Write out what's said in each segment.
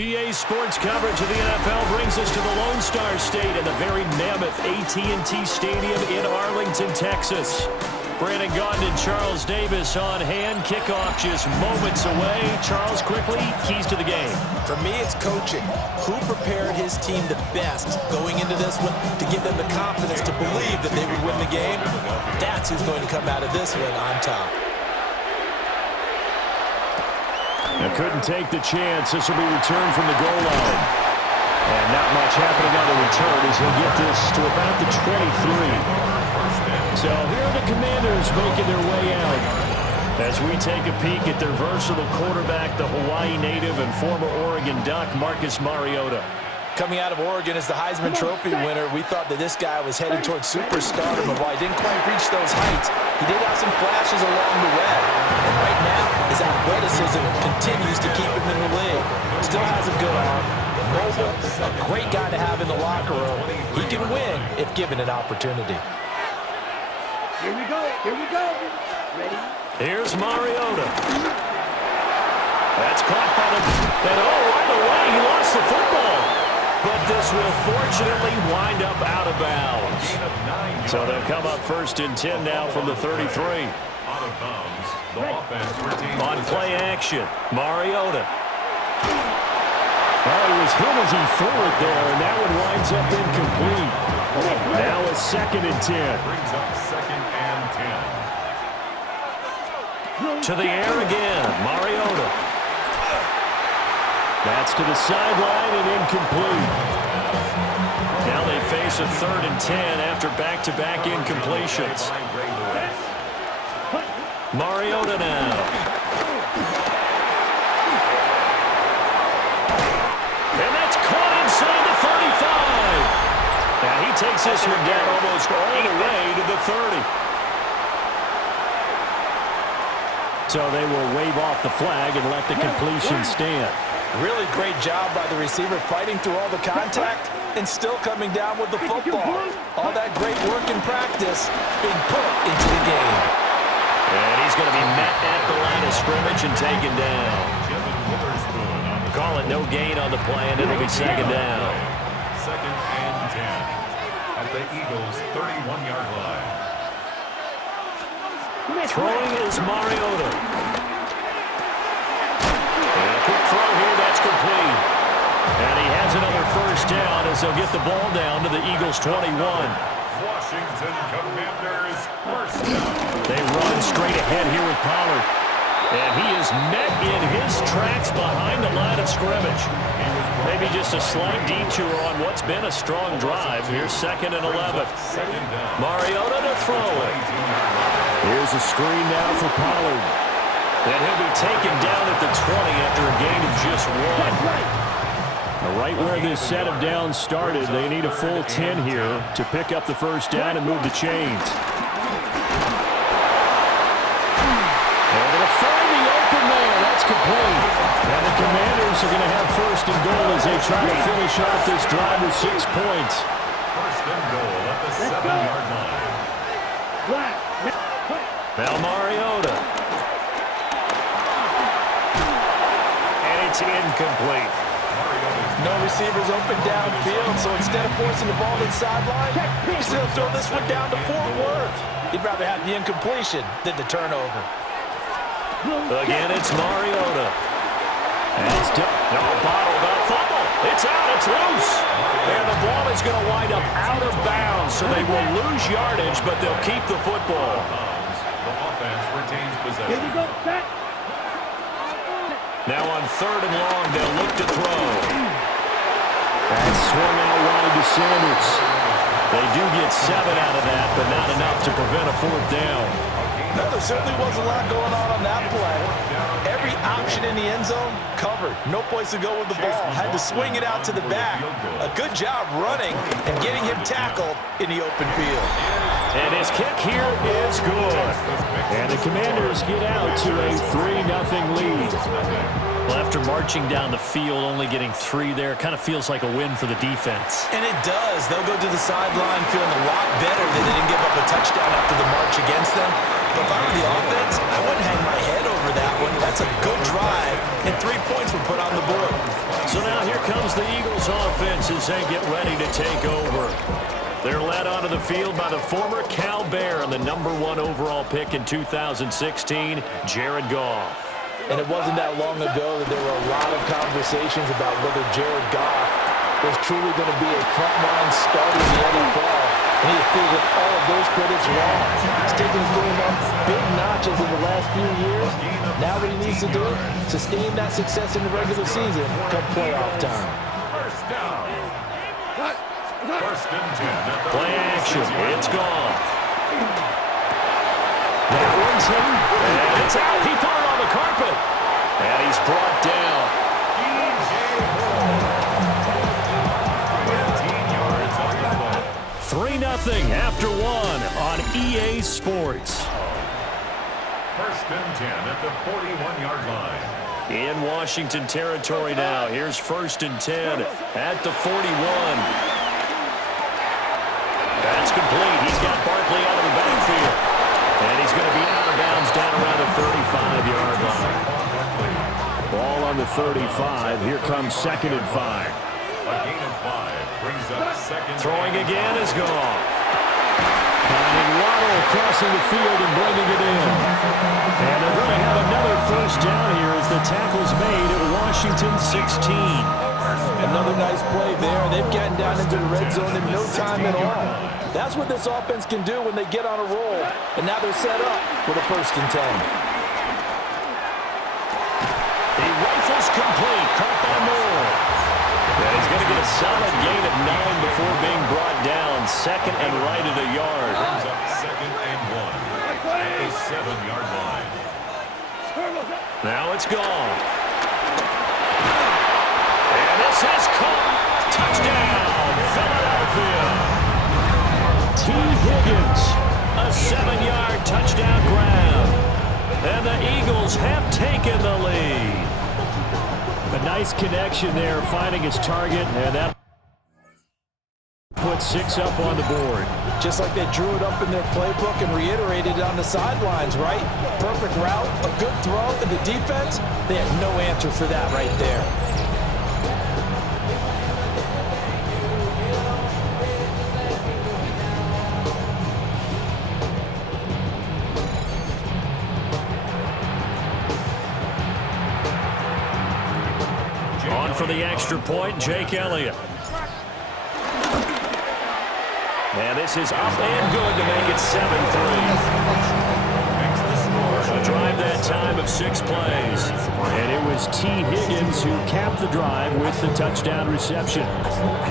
EA Sports coverage of the NFL brings us to the Lone Star State in the very mammoth AT&T Stadium in Arlington, Texas. Brandon Gaudin and Charles Davis on hand. Kickoff just moments away. Charles, quickly, keys to the game. For me, it's coaching. Who prepared his team the best going into this one to give them the confidence to believe that they would win the game? That's who's going to come out of this one on top. Now couldn't take the chance. This will be returned from the goal line. And not much happening on the return as he'll get this to about the 23. So here are the Commanders making their way out. As we take a peek at their versatile quarterback, the Hawaii native and former Oregon Duck, Marcus Mariota. Coming out of Oregon as the Heisman Trophy winner, we thought that this guy was headed towards superstardom, but while he didn't quite reach those heights, he did have some flashes along the way. And right now, his athleticism continues to keep him in the league. Still has a good arm, mobile, a great guy to have in the locker room. He can win if given an opportunity. Here we go. Ready? Here's Mariota. That's caught by the... And right away, he lost the football. But this will fortunately wind up out of bounds. So they'll come up first and 10 now from the 33. Out of bounds. The offense retains On play action, Mariota. Oh, he was hit as he threw it there, and that one winds up incomplete. Now a second and 10. brings up second and 10. To the air again, Mariota. That's to the sideline and incomplete. Now they face a third and 10 after back-to-back incompletions. Mariota now. And that's caught inside the 35. Now he takes this one down almost all the way to the 30. So they will wave off the flag and let the completion stand. Really great job by the receiver fighting through all the contact and still coming down with the football. All that great work in practice being put into the game. And he's going to be met at the line of scrimmage and taken down. Call it no gain on the play, and it'll be second down. Second and 10 at the Eagles' 31-yard line. Throwing is Mariota. And a quick throw here, that's complete. And he has another first down as they'll get the ball down to the Eagles' 21. Washington Commanders first down. They run straight ahead here with Pollard. And he is met in his tracks behind the line of scrimmage. Maybe just a slight detour on what's been a strong drive. Here's second and 11. Mariota to throw it. Here's a screen now for Pollard. And he'll be taken down at the 20 after a gain of just one. Right where this set of downs started, they need a full 10 here to pick up the first down and move the chains. They're going to find the open man. That's complete. And the Commanders are going to have first and goal as they try to finish off this drive with 6 points. First and goal at the 7-yard line. Now Mariota. And it's incomplete. No receivers open downfield, so instead of forcing the ball to the sideline, he's going to throw this one down to Fort Worth. He'd rather have the incompletion than the turnover. Again, it's Mariota. And it's bottled up. Fumble. It's out. It's loose. And the ball is going to wind up out of bounds, so they will lose yardage, but they'll keep the football. The offense retains possession. Here we go, set. Now on third and long, they'll look to throw. And swung out wide to Sanders. They do get 7 out of that, but not enough to prevent a fourth down. No, there certainly was a lot going on that play. Every option in the end zone covered. No place to go with the ball. Had to swing it out to the back. A good job running and getting him tackled in the open field. And his kick here is good. And the Commanders get out to a 3-0 lead. Well, after marching down the field, only getting 3 there, kind of feels like a win for the defense. And it does. They'll go to the sideline feeling a lot better that they didn't give up a touchdown after the march against them. But if I were the offense, I wouldn't hang my head over that one. That's a good drive, and 3 points were put on the board. So now as they get ready to take over. They're led onto the field by the former Cal Bear and the #1 overall pick in 2016, Jared Goff. And it wasn't that long ago that there were a lot of conversations about whether Jared Goff was truly going to be a frontline starter in the NFL. And he has proven all of those critics wrong. He's taken his game up big notches in the last few years. Now what he needs to do, sustain that success in the regular season come playoff time. First down. First and 10. Play action. It's gone. That one's him. And it's out. He put it on the carpet. And he's brought down. DJ Moore. 15 yards on the play. 3-0 after 1 on EA Sports. First and 10 at the 41-yard line. In Washington territory now. Here's first and 10 at the 41. That's complete. He's got Barkley out of the backfield. And he's going to be out of bounds down around the 35-yard line. Ball on the 35. Here comes 2nd and 5. A gain of 5 brings up second. Throwing again is gone. Finding Waddle crossing the field and bringing it in. And they're going to have another first down here as the tackle's made at Washington 16. Another nice play there. They've gotten down into the red zone in no time at all. That's what this offense can do when they get on a roll. And now they're set up with a first and 10. He rifles complete. Caught by Moore. And he's going to get a solid gain of 9 before being brought down. 2nd and right at a yard. Brings up 2nd and 1 at the 7-yard line. Now it's gone. And this is caught. Touchdown, Philadelphia. T. Higgins, a 7-yard touchdown grab. And the Eagles have taken the lead. A nice connection there, finding his target, and that puts 6 up on the board. Just like they drew it up in their playbook and reiterated it on the sidelines, right? Perfect route, a good throw, and the defense, they had no answer for that right there. On for the extra point, Jake Elliott. And this is up and good to make it 7-3. A drive that time of 6 plays. And it was T. Higgins who capped the drive with the touchdown reception.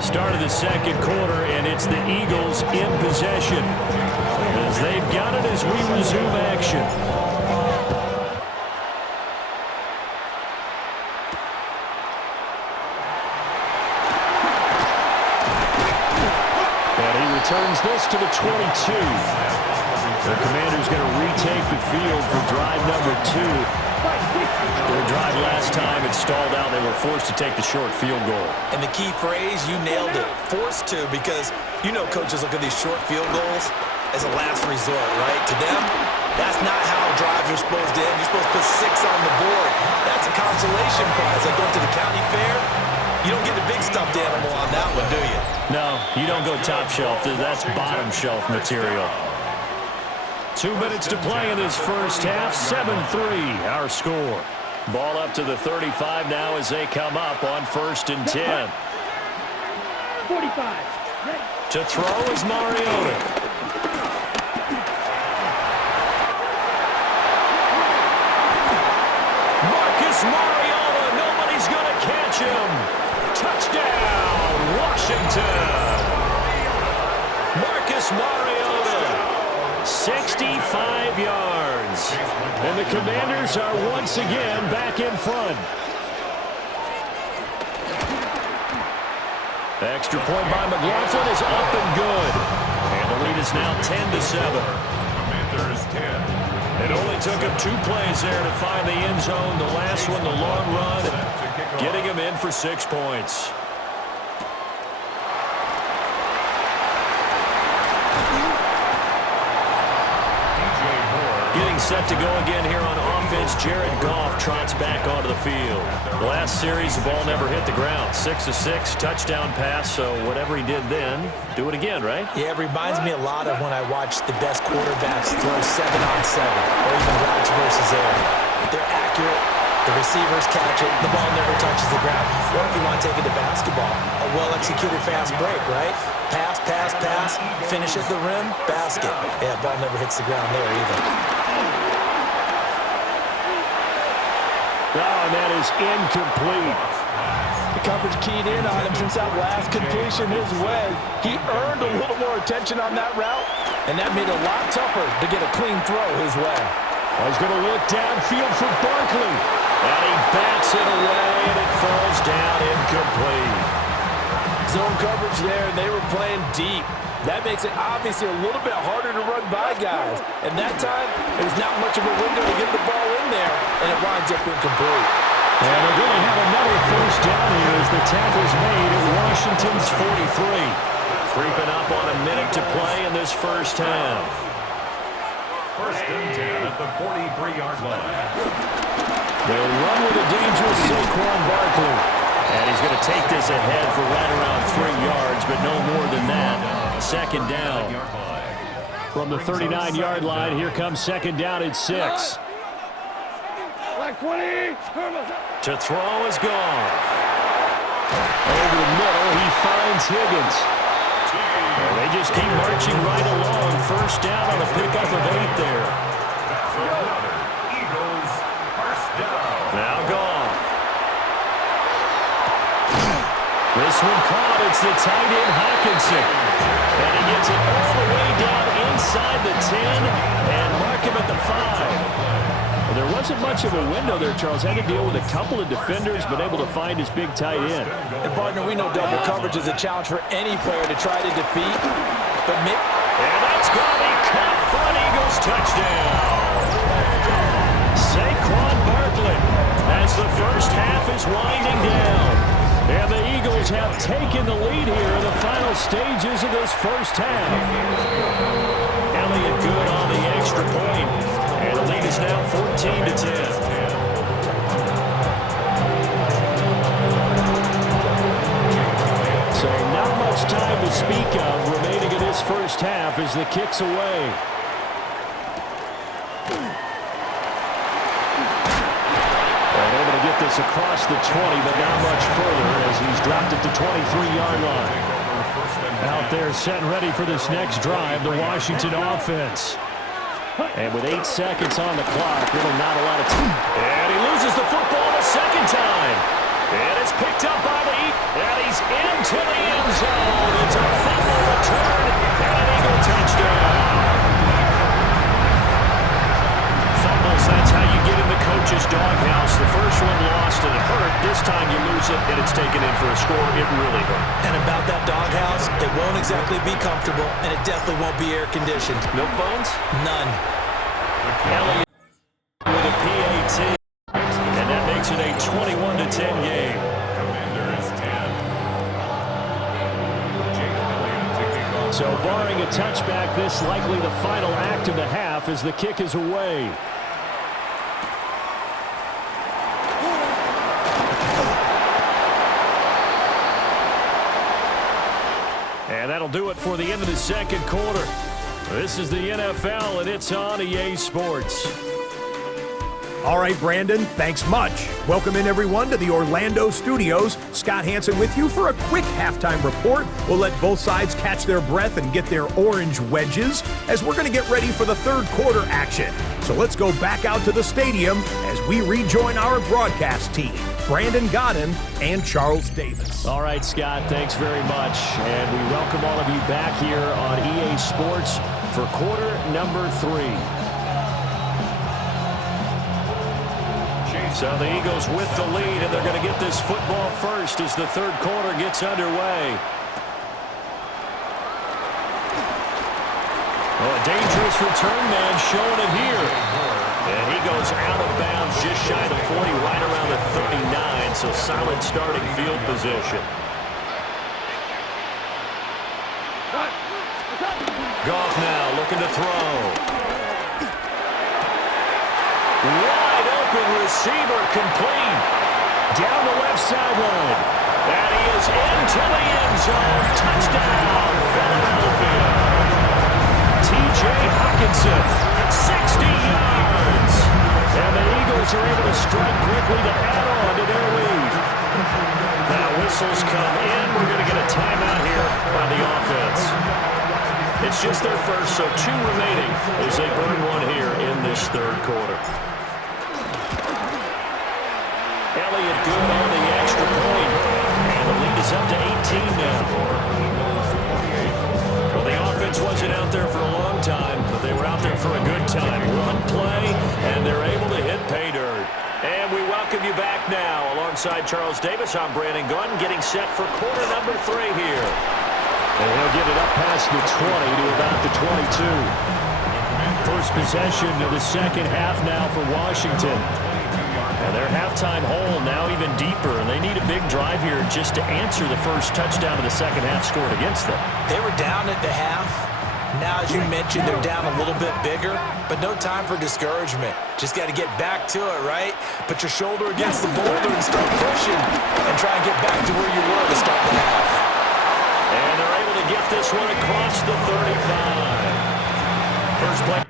Start of the second quarter, and it's the Eagles in possession. As they've got it as we resume action. Turns this to the 22. The Commanders going to retake the field for drive number 2. Their drive last time it stalled out. They were forced to take the short field goal. And the key phrase, you nailed it, forced to, because you know coaches look at these short field goals as a last resort, right? To them, that's not how drives are supposed to end. You're supposed to put 6 on the board. That's a consolation prize. Like going to the county fair, you don't get the big stuffed animal on that one, do you? No, you don't go top shelf. That's bottom shelf material. 2 minutes to play in this first half. 7-3, our score. Ball up to the 35 now as they come up on 1st and 10. 45. To throw is Mariota. Marcus Mariota, nobody's going to catch him. Touchdown, Washington. Marcus Mariota, 65 yards. And the Commanders are once again back in front. Extra point by McLaughlin is up and good. And the lead is now 10-7. Commanders 10. It only took him 2 plays there to find the end zone. The last one, the long run, getting him in for 6 points. Getting set to go again here on offense. offense, Jared Goff trots back onto the field. The last series, the ball never hit the ground. 6 of 6, touchdown pass, so whatever he did then, do it again, right? Yeah, it reminds me a lot of when I watched the best quarterbacks throw 7-on-7, or even routes versus air. They're accurate, the receivers catch it, the ball never touches the ground. Or if you want to take it to basketball, a well-executed fast break, right? Pass, pass, pass, finish at the rim, basket. Yeah, ball never hits the ground there either. Oh, and that is incomplete. The coverage keyed in on him since that last completion his way. He earned a little more attention on that route, and that made it a lot tougher to get a clean throw his way. He's going to look downfield for Barkley. And he bats it away, and it falls down incomplete. Zone coverage there, and they were playing deep. That makes it obviously a little bit harder to run by guys. And that time, there's not much of a window to get the ball in there, and it winds up incomplete. And they're going to have another first down here as the tackle's made at Washington's 43. Creeping up on a minute to play in this first half. First and 10 at the 43-yard line. They run with a dangerous Saquon Barkley. And he's going to take this ahead for right around 3 yards, but no more than that. Second down. From the 39-yard line, here comes second down at 6. To throw is Goff. Over the middle, he finds Higgins. Well, they just keep marching right along. First down on a pickup of 8 there. That's another Eagles first down. Now Goff. This one caught. It's the tight end Hawkinson. And he gets it all the way down inside the 10 and mark him at the 5. Well, there wasn't much of a window there, Charles. Had to deal with a couple of defenders, but able to find his big tight end. And, partner, we know double coverage is a challenge for any player to try to defeat. But and that's going to be caught for an Eagles touchdown. Saquon Barkley as the first half is winding down. And the Eagles have taken the lead here in the final stages of this first half. Elliott good on the extra point. And the lead is now 14-10. So not much time to speak of remaining in this first half as the kick's away. Get this across the 20, but not much further as he's dropped it to 23-yard line. Out there set and ready for this next drive, the Washington offense. And with 8 seconds on the clock, really not a lot of time. And he loses the football a second time. And it's picked up by the Eagles. And he's into the end zone. It's a fumble return and an Eagle touchdown. Fumbles, that's how you get in the coach's doghouse. The first one lost and it hurt. This time you lose it and it's taken in for a score. It really hurt. And about that doghouse, it won't exactly be comfortable, and it definitely won't be air-conditioned. Milk bones? None. Elliott with a PAT, and that makes it a 21-10 game. Commanders 10. Jake Elliott to kick off. So barring a touchback, this likely the final act of the half as the kick is away. And that'll do it for the end of the second quarter. This is the NFL, and it's on EA Sports. All right, Brandon, thanks much. Welcome in, everyone, to the Orlando studios. Scott Hansen with you for a quick halftime report. We'll let both sides catch their breath and get their orange wedges as we're going to get ready for the third quarter action. So let's go back out to the stadium as we rejoin our broadcast team, Brandon Godden and Charles Davis. All right, Scott, thanks very much. And we welcome all of you back here on EA Sports for quarter number 3. So the Eagles with the lead, and they're going to get this football first as the third quarter gets underway. Oh, a dangerous return man showing it here. And he goes out of bounds just shy of the 40, right around the 39, so solid starting field position. Goff now looking to throw. Wide receiver complete. Down the left sideline. And he is into the end zone. Touchdown, Philadelphia. T.J. Hockenson, 60 yards. And the Eagles are able to strike quickly to add on to their lead. Now whistles come in. We're going to get a timeout here by the offense. It's just their first, so 2 remaining as they burn one here in this third quarter. Elliott good on the extra point. And the lead is up to 18 now. Well, the offense wasn't out there for a long time, but they were out there for a good time. One play, and they're able to hit pay dirt. And we welcome you back now. Alongside Charles Davis, I'm Brandon Gunn, getting set for quarter number 3 here. And he'll get it up past the 20 to about the 22. First possession of the second half now for Washington. And their halftime hole now even deeper, and they need a big drive here just to answer the first touchdown of the second half scored against them. They were down at the half. Now, as you mentioned, they're down a little bit bigger, but no time for discouragement. Just got to get back to it, right? Put your shoulder against the boulder and start pushing and try and get back to where you were to start the half. And they're able to get this one across the 35. First play.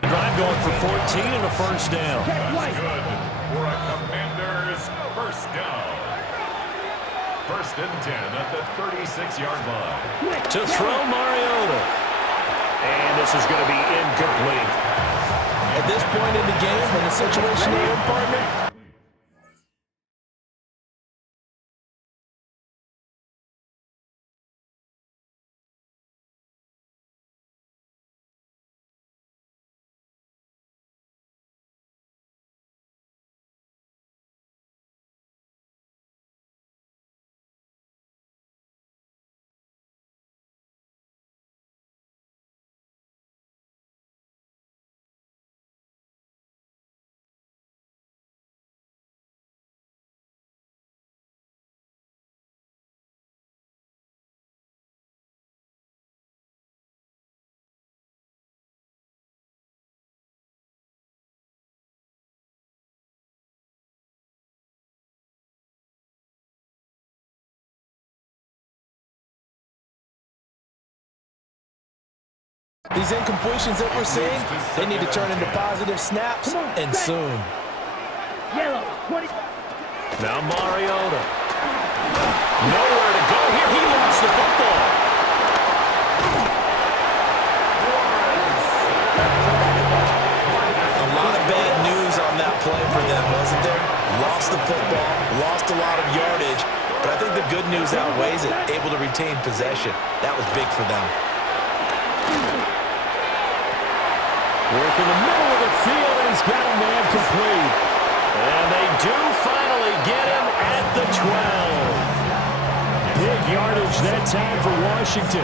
Drive going for 14 and a first down. That's good for a Commander's first down. First and 10 at the 36-yard line. To throw Mariota. And this is going to be incomplete. At this point in the game, in the situation they're in, partner, these incompletions that we're seeing, they need to turn into positive snaps, and soon. Yellow, 20. Now Mariota. Nowhere to go here. He lost the football. A lot of bad news on that play for them, wasn't there? Lost the football, lost a lot of yardage, but I think the good news outweighs it. Able to retain possession. That was big for them. Work in the middle of the field, and he's got a man complete. And they do finally get him at the 12. Big yardage that time for Washington.